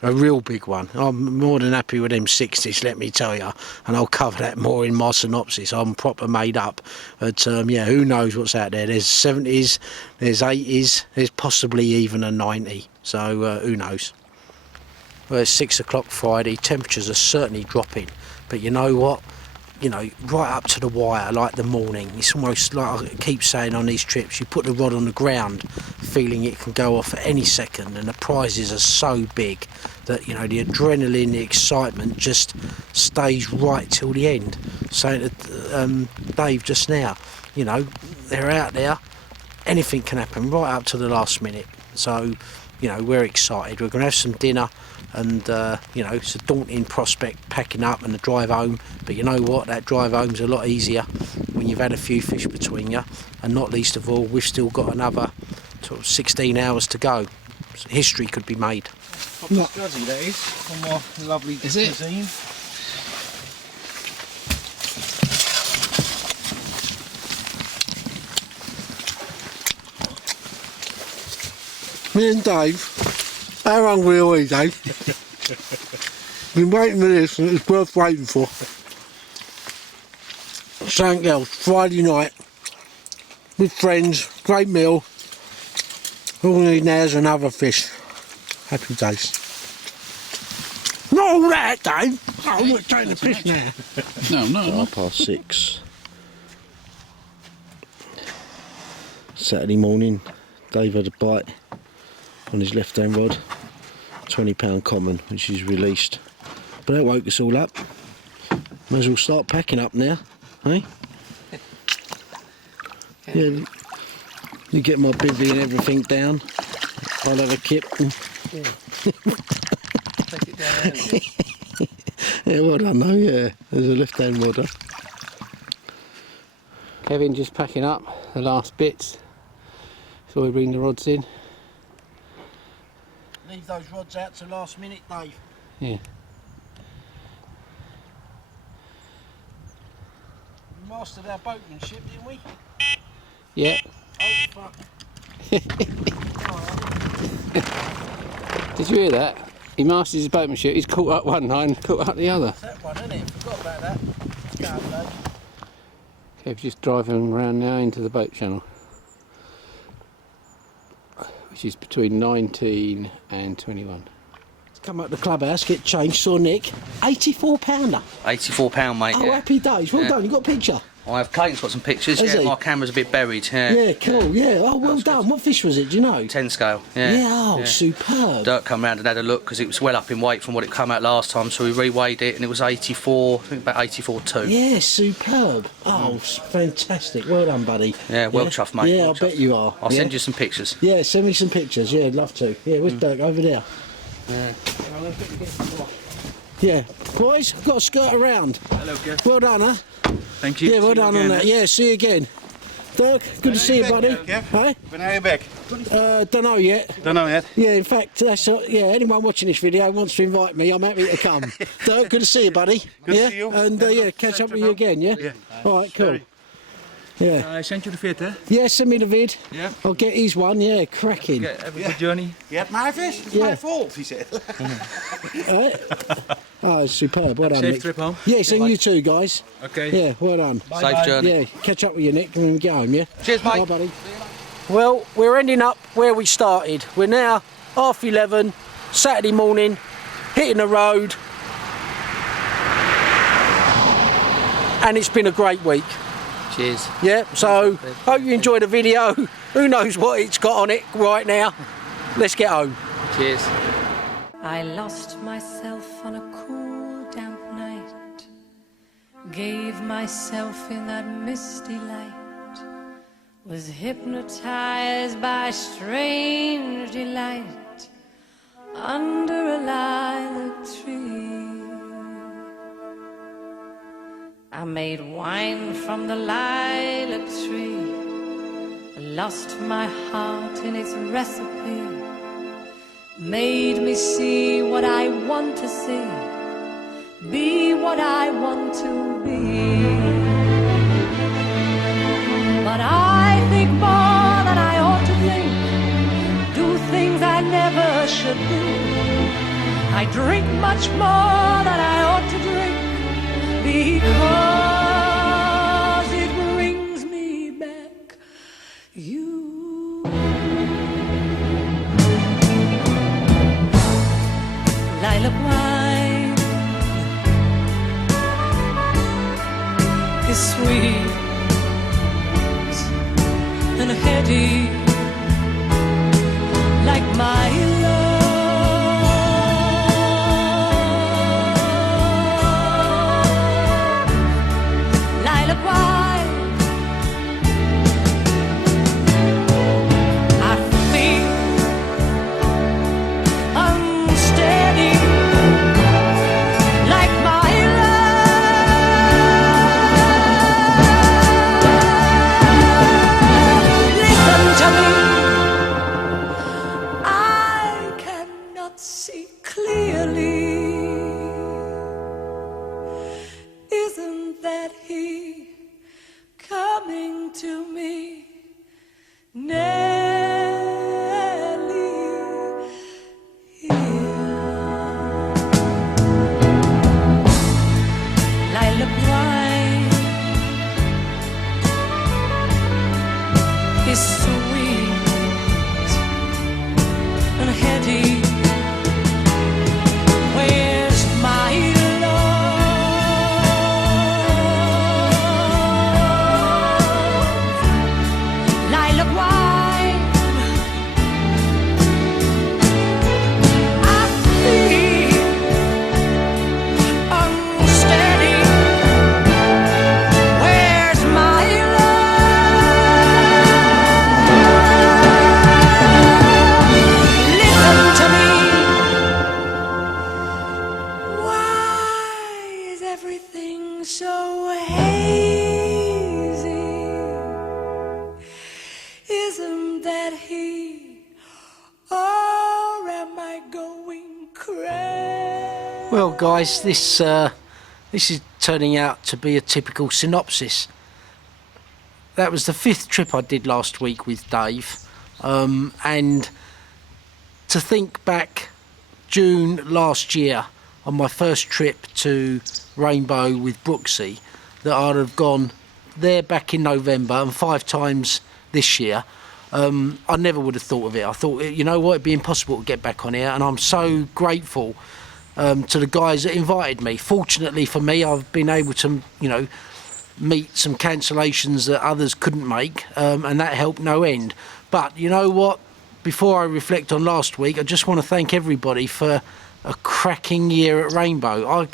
A real big one. I'm more than happy with them 60s, let me tell you, and I'll cover that more in my synopsis. I'm proper made up, but yeah, who knows what's out there. There's 70s, there's 80s, there's possibly even a 90, so who knows. Well, it's 6 o'clock Friday, temperatures are certainly dropping, but you know what? Right up to the wire, like the morning. It's almost like I keep saying on these trips, you put the rod on the ground feeling it can go off at any second, and the prizes are so big that the adrenaline, the excitement just stays right till the end. Saying to Dave just now, they're out there, anything can happen right up to the last minute. So we're excited. We're going to have some dinner, and it's a daunting prospect packing up and the drive home, but you know what, that drive home's a lot easier when you've had a few fish between you, and not least of all, we've still got another sort of 16 hours to go. So history could be made. Proper scuzzy, that is, from my lovely cuisine. Me and Dave, how hungry are we, Dave? Been waiting for this, and it's worth waiting for. Something else, Friday night, with friends, great meal. All we need now is another fish. Happy days. Not all that, Dave. Oh, I'm not taking the fish now. No. 6:30. Saturday morning, Dave had a bite on his left hand rod, £20 common, which he's released But that woke us all up. Might as well start packing up now, eh? Yeah, you get my bivvy and everything down. I'll have a kip. Take it down. Yeah, well done though, yeah. There's a left hand well done. Kevin just packing up the last bits before we bring the rods in. Leave those rods out to last minute, Dave. Yeah. We mastered our boatmanship, didn't we? Yeah. Oh, fuck. Did you hear that? He masters his boatmanship. He's caught up one line and caught up the other. That one, isn't it? Forgot about that. Let's go, Dave. Kev's just driving around now into the boat channel, which is between 19 and 21. Let's come up to the clubhouse, get changed, saw Nick. £84. £84, mate. Oh, yeah. happy days. Well Yeah. done, you got a picture? I have Clayton's got some pictures. Has Yeah, he? my camera's a bit buried. Yeah. Yeah, cool, yeah. Oh, well That's done. good. What fish was it, do you know? 10 scale. Yeah. Yeah, oh, Yeah. superb. Dirk come round and had a look because it was well up in weight from what it came out last time, so we reweighed it and it was 84, I think about 84.2. Yeah, superb. Oh, fantastic. Well done, buddy. Yeah, well chuffed, mate. Yeah, well I bet chuffed. you are. I'll yeah? send you some pictures. Yeah, send me some pictures. Yeah, I'd love to. Yeah, where's Dirk? Over there. Yeah. Boys, I've got to skirt around. Hello, Kev. Well done, huh? Thank you. Yeah, well See you done on again, that. eh? Yeah, see you again. Dirk, good to see you, buddy. Hey? When are you back? Don't know yet. Don't know yet. Yeah, in fact, that's yeah. Anyone watching this video wants to invite me, I'm happy to come. Dirk, good to see you, buddy. Good yeah? to see you. And yeah, catch up with you again. Yeah. Yeah. All right, cool. Sorry. Yeah. I sent you the vid, eh? Yeah, send me the vid. Yeah. I'll get his one. Yeah, cracking. Have a good journey. You had my fish? It's Yeah. my fault, he said. Oh, superb. Well done, Safe Nick. trip home. Yes, and you too, guys. Okay. Yeah, well done. Safe journey. Yeah, catch up with you, Nick, when we get home, yeah? Cheers, mate. Bye, buddy. Well, we're ending up where we started. We're now 11:30, Saturday morning, hitting the road. And it's been a great week. Cheers. Yeah, so hope you enjoyed the video. Who knows what it's got on it right now. Let's get home. Cheers. I lost myself on a cool, damp night. Gave myself in that misty light. Was hypnotized by strange delight under a lilac tree. I made wine from the lilac tree. Lost my heart in its recipe. Made me see what I want to see, be what I want to be. But I think more than I ought to think, do things I never should do. I drink much more than I ought to drink, because it brings me back you. Lilac wine is sweet and heady, like my love. Lilac wine, I feel unsteady, like my love. Listen to me, I cannot see clearly. Isn't that he coming to me? Nelly, lilac wine is sweet and heady. Well, guys, this is turning out to be a typical synopsis. That was the 5th trip I did last week with Dave, and to think back June last year on my first trip to Rainbow with Brooksy, that I'd have gone there back in November and 5 times this year. I never would have thought of it. I thought, you know what, it'd be impossible to get back on here, and I'm so grateful to the guys that invited me. Fortunately for me, I've been able to, you know, meet some cancellations that others couldn't make, and that helped no end. But you know what, before I reflect on last week, I just want to thank everybody for a cracking year at Rainbow.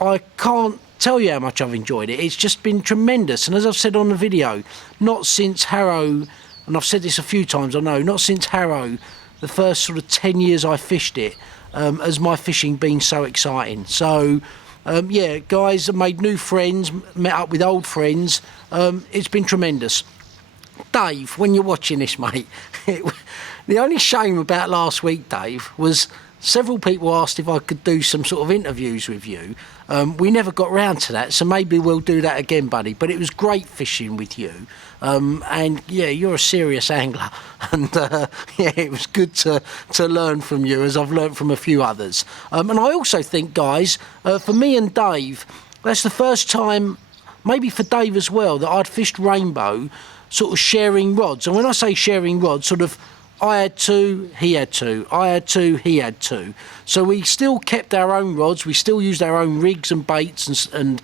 I can't tell you how much I've enjoyed it. It's just been tremendous, and as I've said on the video, not since Harrow, and I've said this a few times, I know, not since Harrow, the first sort of 10 years I fished it, has my fishing been so exciting. So yeah, guys, I've made new friends, met up with old friends. It's been tremendous. Dave, when you're watching this, mate, the only shame about last week, Dave, was several people asked if I could do some sort of interviews with you. We never got round to that, so maybe we'll do that again, buddy. But it was great fishing with you. And yeah, you're a serious angler, and yeah, it was good to learn from you, as I've learned from a few others. And I also think, guys, for me and Dave, that's the first time, maybe for Dave as well, that I'd fished Rainbow sort of sharing rods. And when I say sharing rods, sort of I had 2, he had 2, I had 2, he had 2. So we still kept our own rods, we still used our own rigs and baits, and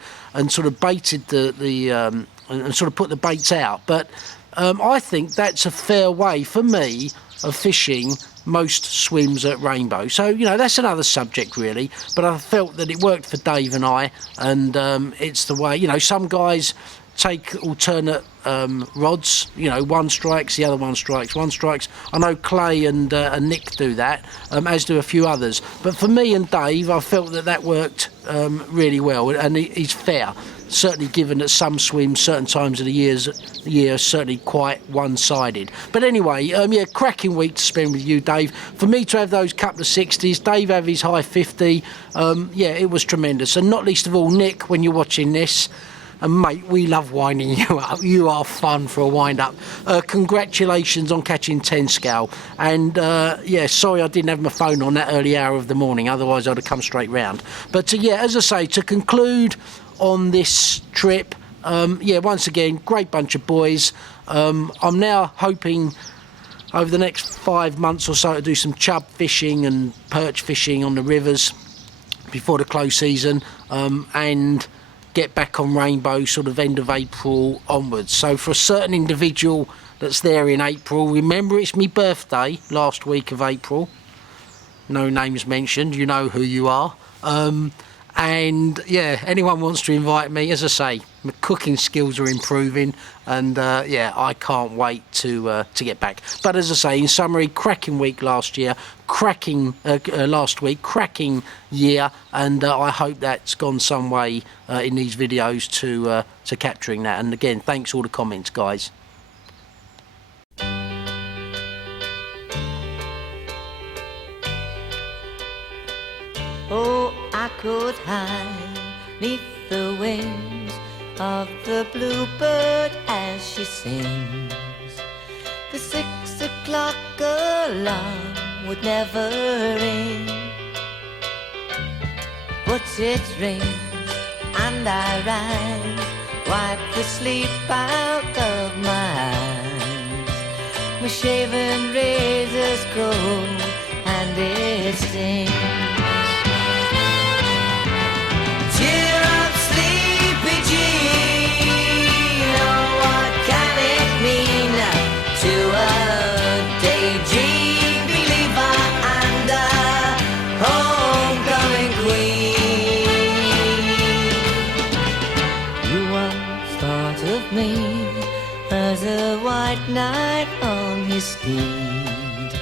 sort of baited and sort of put the baits out. But I think that's a fair way for me of fishing most swims at Rainbow. So, you know, that's another subject really, but I felt that it worked for Dave and I, and it's the way, you know, some guys take alternate rods, you know, one strikes, the other one strikes, one strikes. I know Clay and Nick do that, as do a few others. But for me and Dave, I felt that worked really well, and he's fair. Certainly given that some swims, certain times of the year are certainly quite one-sided. But anyway, yeah, cracking week to spend with you, Dave. For me to have those couple of 60s, Dave have his high 50, yeah, it was tremendous. And not least of all, Nick, when you're watching this, and mate, we love winding you up. You are fun for a wind-up. Congratulations on catching 10 scale. And yeah, sorry I didn't have my phone on that early hour of the morning, otherwise I'd have come straight round. But yeah, as I say, to conclude on this trip, yeah, once again, great bunch of boys. I'm now hoping over the next 5 months or so to do some chub fishing and perch fishing on the rivers before the close season, and get back on Rainbow sort of end of April onwards. So for a certain individual that's there in April, remember it's my birthday last week of April, no names mentioned, you know who you are. And yeah, anyone wants to invite me, as I say, my cooking skills are improving, and yeah, I can't wait to get back. But as I say, in summary, cracking week last year, cracking last week, cracking year, and I hope that's gone some way in these videos to capturing that. And again, thanks for all the comments, guys. Oh, I could hide neath the wings of the bluebird as she sings. The 6 o'clock alarm would never ring, but it rings and I rise, wipe the sleep out of my eyes. My shaven razor's cold and it stings. Cheer up, sleepy Jean, oh, what can it mean to a daydream believer and a homecoming queen? You once thought of me as a white knight on his steed.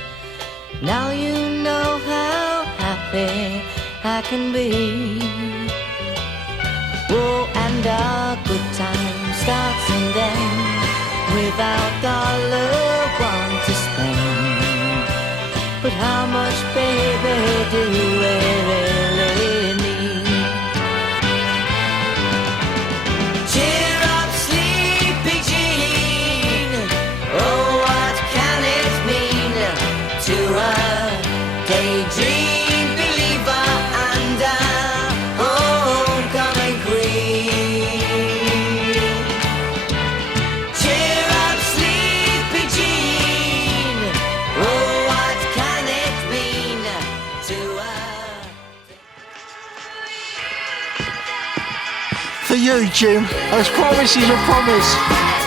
Now you know how happy I can be. Oh, and our good time starts and ends without $1 to spend. But how much, baby, do you, Jim. As promise is a promise.